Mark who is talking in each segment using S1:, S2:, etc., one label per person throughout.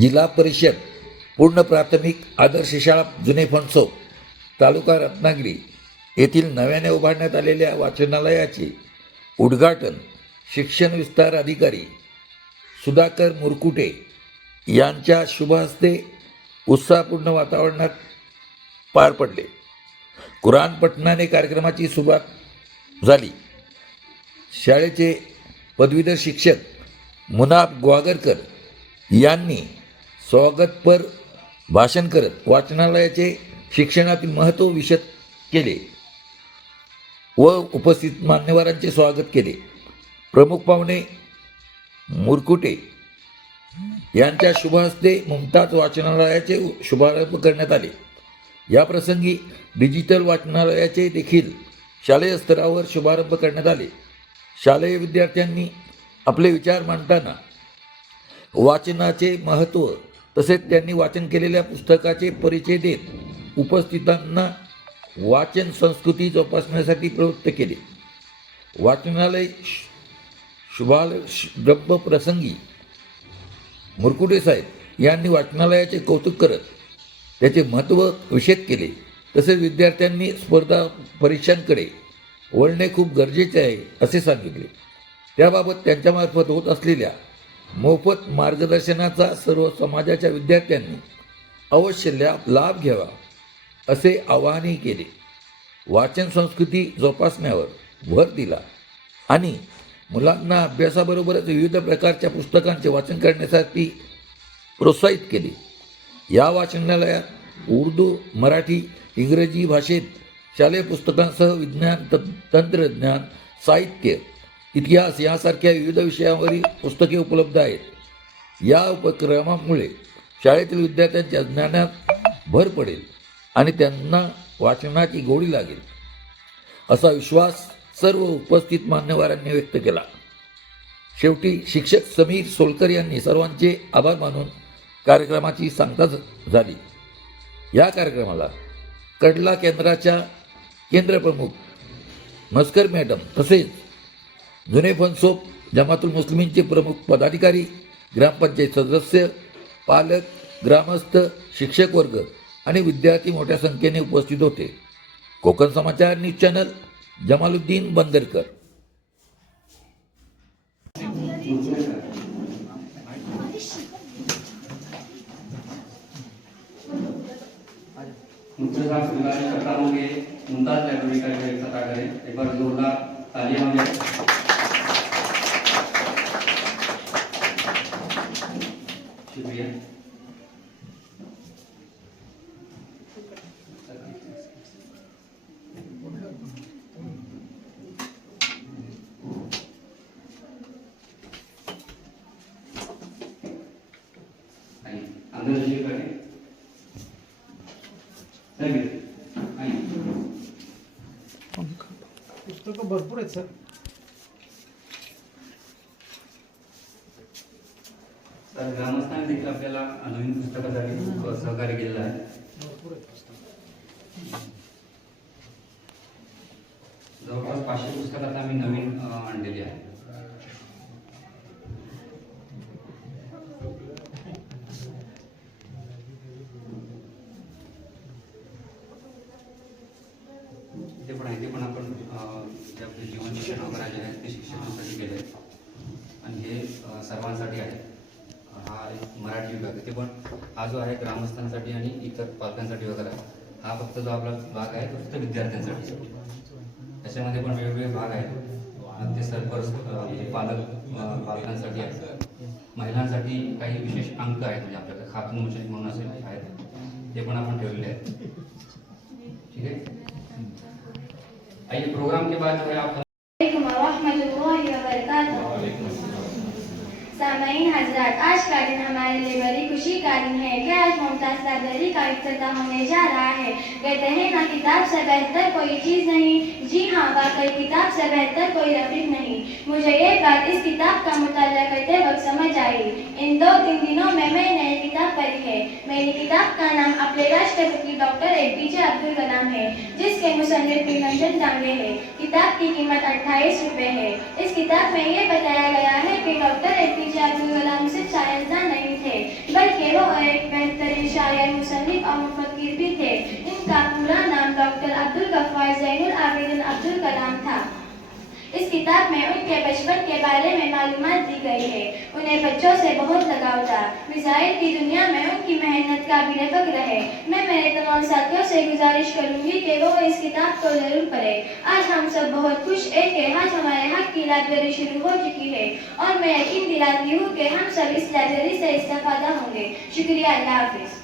S1: जिल्हा परिषद पूर्ण प्राथमिक आदर्श शाळा जुने फणसो तालुका रत्नागिरी येथील नव्याने उभारण्यात आलेल्या वाचनालयाचे उद्घाटन शिक्षण विस्तार अधिकारी सुधाकर मुरकुटे यांच्या शुभ हस्ते उत्साहपूर्ण वातावरणात पार पडले. कुराण पठणाने कार्यक्रमाची सुरुवात झाली. शाळेचे पदवीधर शिक्षक मुनाब ग्वागरकर यांनी स्वागतपर भाषण करत वाचनालयाचे शिक्षणातील महत्त्व विषद केले व उपस्थित मान्यवरांचे स्वागत केले. प्रमुख पाहुणे मुरकुटे यांच्या शुभहस्ते मुमताज वाचनालयाचे शुभारंभ करण्यात आले. या प्रसंगी डिजिटल वाचनालयाचे देखील शालेय स्तरावर शुभारंभ करण्यात आले. शालेय विद्यार्थ्यांनी आपले विचार मांडताना वाचनाचे महत्त्व तसेच त्यांनी वाचन केलेल्या पुस्तकाचे परिचय देत उपस्थितांना वाचन संस्कृती जोपासण्यासाठी प्रवृत्त केले. वाचनालय शुभाल शुभ्रब्ब प्रसंगी मुरकुटे साहेब यांनी वाचनालयाचे कौतुक करत त्याचे महत्त्व विषेद केले. तसेच विद्यार्थ्यांनी स्पर्धा परीक्षांकडे वळणे खूप गरजेचे आहे असे सांगितले. त्याबाबत त्यांच्यामार्फत होत असलेल्या मोफत मार्गदर्शनाचा सर्व समाजाच्या विद्यार्थ्यांनी अवश्य लाभ लाभ घ्यावा असे आवाहनही केले. वाचन संस्कृती जोपासण्यावर भर दिला आणि मुलांना अभ्यासाबरोबरच विविध प्रकारच्या पुस्तकांचे वाचन करण्यासाठी प्रोत्साहित केले. या वाचनालयात उर्दू मराठी इंग्रजी भाषेत शालेय पुस्तकांसह विज्ञान त तंत्रज्ञान साहित्य इतिहास यासारख्या विविध विषयांवरील पुस्तके उपलब्ध आहेत. या उपक्रमामुळे शाळेतील विद्यार्थ्यांच्या ज्ञानात भर पडेल आणि त्यांना वाचनाची गोडी लागेल. असा विश्वास सर्व उपस्थित मान्यवरांनी व्यक्त केला. शेवटी शिक्षक समीर सोलकर यांनी सर्वांचे आभार मानून कार्यक्रमाची सांगता झाली. या कार्यक्रमाला कडला केंद्राच्या केंद्रप्रमुख मस्कर मॅडम तसेच जुने फनसोप जमातुल मुस्लिमींचे प्रमुख पदाधिकारी ग्रामपंचायत सदस्य पालक ग्रामस्थ शिक्षक वर्ग आणि विद्यार्थी मोठ्या संख्येने उपस्थित होते. Konkan Samachar news channel Jamaluddin Bandarkar.
S2: Library का एक बार जोरदार तालियां
S3: पुस्तकं भरपूर आहेत सर
S2: तर ग्रामस्थांनी देखील आपल्याला नवीन पुस्तकासाठी खूप सहकार्य केलेलं आहे जवळपास पाचशे पुस्तकं आता आम्ही नवीन आणलेली आहे इथे पण ते पण आपण जे आपले जीवन शिक्षण वगैरे जे आहेत ते शिक्षणासाठी केले आहेत. आणि हे सर्वांसाठी आहे. हा एक मराठी विभाग आहे. ते पण हा जो आहे ग्रामस्थांसाठी आणि इतर पालकांसाठी वगैरे आहे. हा फक्त जो आपला भाग आहे तो फक्त विद्यार्थ्यांसाठी. त्याच्यामध्ये पण वेगवेगळे भाग आहेत. ते सरपरस म्हणजे पालक पालकांसाठी आहेत. महिलांसाठी काही विशेष अंक आहेत म्हणजे आपल्याकडे खातून म्हणून असे आहेत. ते पण आपण ठेवलेले आहेत. ठीक आहे? आइए प्रोग्राम के बाद जो है आप
S4: हजरात आज का दिन हमारे लिए बड़ी खुशी का दिन है। कि आज मुमताज लाइब्रेरी का इफ्तिताह होने जा रहा है। कहते हैं ना, किताब से बेहतर कोई चीज़ नहीं। जी हाँ वाकई किताब से बेहतर कोई रफीक नहीं। मुझे ये बात इस किताब का मुताला करते वक्त समझ आई। इन दो तीन दिनों में मैंने किताब पढ़ी है। मेरी किताब का नाम अपने राष्ट्रपति डॉक्टर ए पी जे अब्दुल कलाम है, जिसके मुसन्निफ निरंजन डांगे है। किताब की कीमत अट्ठाईस रुपए है। इस किताब में ये बताया गया है कि डॉक्टर ए पी जे अब्दुल कलाम सिर्फ़ साइंसदान नहीं थे, बल्कि वो एक बेहतरीन शायर मुसन्निफ और मुफक्किर भी थे इनका पूरा नाम डॉक्टर अब्दुल गफ्फार जैनुल आबिदीन अब्दुल कलाम था इस किताब में उनके बचपन के बारे में मालूमात दी गई है। उन्हें बच्चों से बहुत लगाव था। मिसाइल की दुनिया में उनकी मेहनत का भी रफक रहे। मैं मेरे तमाम साथियों से गुजारिश करूँगी कि वो इस किताब को ज़रूर पढ़ें। आज हम सब बहुत खुश है कि आज हमारे हक की लाइब्रेरी शुरू हो चुकी है और मैं यकीन दिलाती हूँ कि हम सब इस लाइब्रेरी से इस्तेफादा होंगे शुक्रिया, अल्लाह हाफिज़।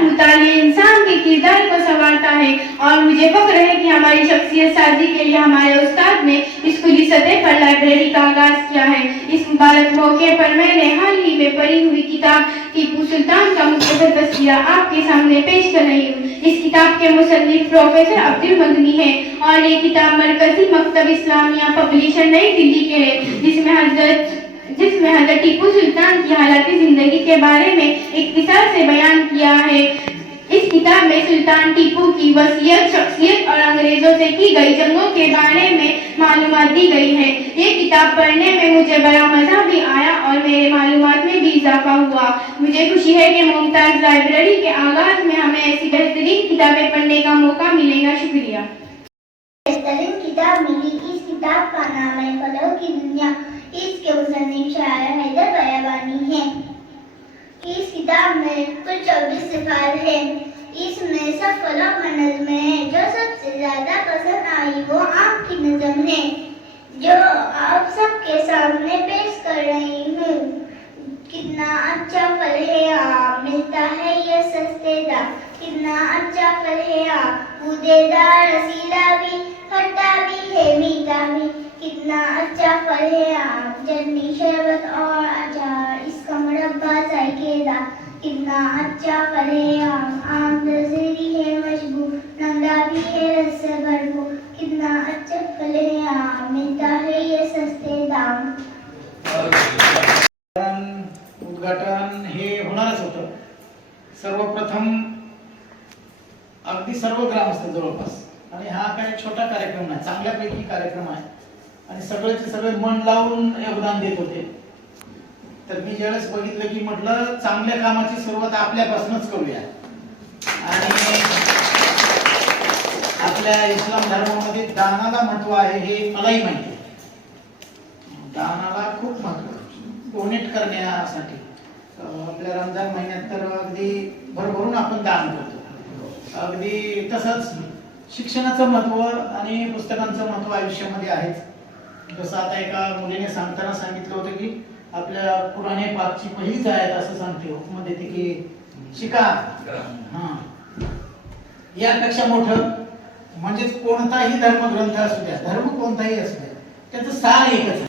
S5: मुताली इंसान के किरदार को संवारता है। और मुझे फख्र है कि हमारी शख्सियत साजी के लिए हमारे उस्ताद ने स्कूली सतह पर, लाइब्रेरी का आगाज़ किया है। इस मुबारक मौके पर मैंने हाल ही में पढ़ी हुई किताब टीपू सुल्तान का मुख्तसर तस्वीर आपके सामने पेश कर रही हूँ। इस किताब के मुसन्निफ प्रोफेसर अब्दुल मदनी है और ये किताब मरकजी मकतब इस्लामिया पब्लिशर नई दिल्ली के है, जिसमें हज़रत जिसमें हज़रत टीपू सुल्तान की हालात ज़िंदगी के बारे में इख्तिसार से बयान किया है। इस किताब में सुल्तान टीपू की वसीयत, शख्सियत और अंग्रेज़ों से की गई जंगों के बारे में मालूमात दी गई है। ये किताब पढ़ने में मुझे बड़ा मज़ा भी आया और मेरे मालूम में भी इजाफा हुआ। मुझे खुशी है कि मुमताज़ लाइब्रेरी के आगाज़ में हमें ऐसी बेहतरीन किताबें पढ़ने का मौका मिलेगा। शुक्रिया।
S6: बेहतरीन किताब मिली। इस किताब का नाम है की दुनिया। इसके मुसन्निफ शायर हैदर बयाबानी है। इस किताब में कुल चौबीस सिफार है। इसमें सब फलों आम कूदेदार रसीला भी खट्टा भी है मीठा भी कितना अच्छा फल है आम, चटनी, शरबत और अचार, इसका मुरब्बा जायकेदार कितना अच्छा फल है आम आम दसरी है मशबू नंगा भी है रस
S3: जवळपास. आणि हा काही छोटा कार्यक्रम नाही चांगल्यापैकी कार्यक्रम आहे. आणि सगळ्याचे सगळे मन लावून योगदान देत होते. तर मी ज्यावेळेस बघितलं की म्हटलं चांगल्या कामाची सुरुवात आपल्यापासूनच करूया. आणि आपल्या इस्लाम धर्मामध्ये दानाला महत्त्व आहे हे मलाही माहिती आहे. दानाला खूप महत्त्व डोनेट करण्यासाठी. आपल्या रमजान महिन्यात तर अगदी भरभरून आपण दान करतो. अगदी तसंच शिक्षणाचं महत्त्व आणि पुस्तकांचं महत्त्व आयुष्यामध्ये आहेच. जसं आता एका मुलीने सांगताना सांगितलं होतं की आपल्या पुराणे पाकची पहिलीच आहे असं सांगते हो, हुकूम देते की शिका. हा. यापेक्षा मोठं म्हणजेच कोणताही धर्मग्रंथ असू द्या धर्म कोणताही असू द्या त्याचं सार एकच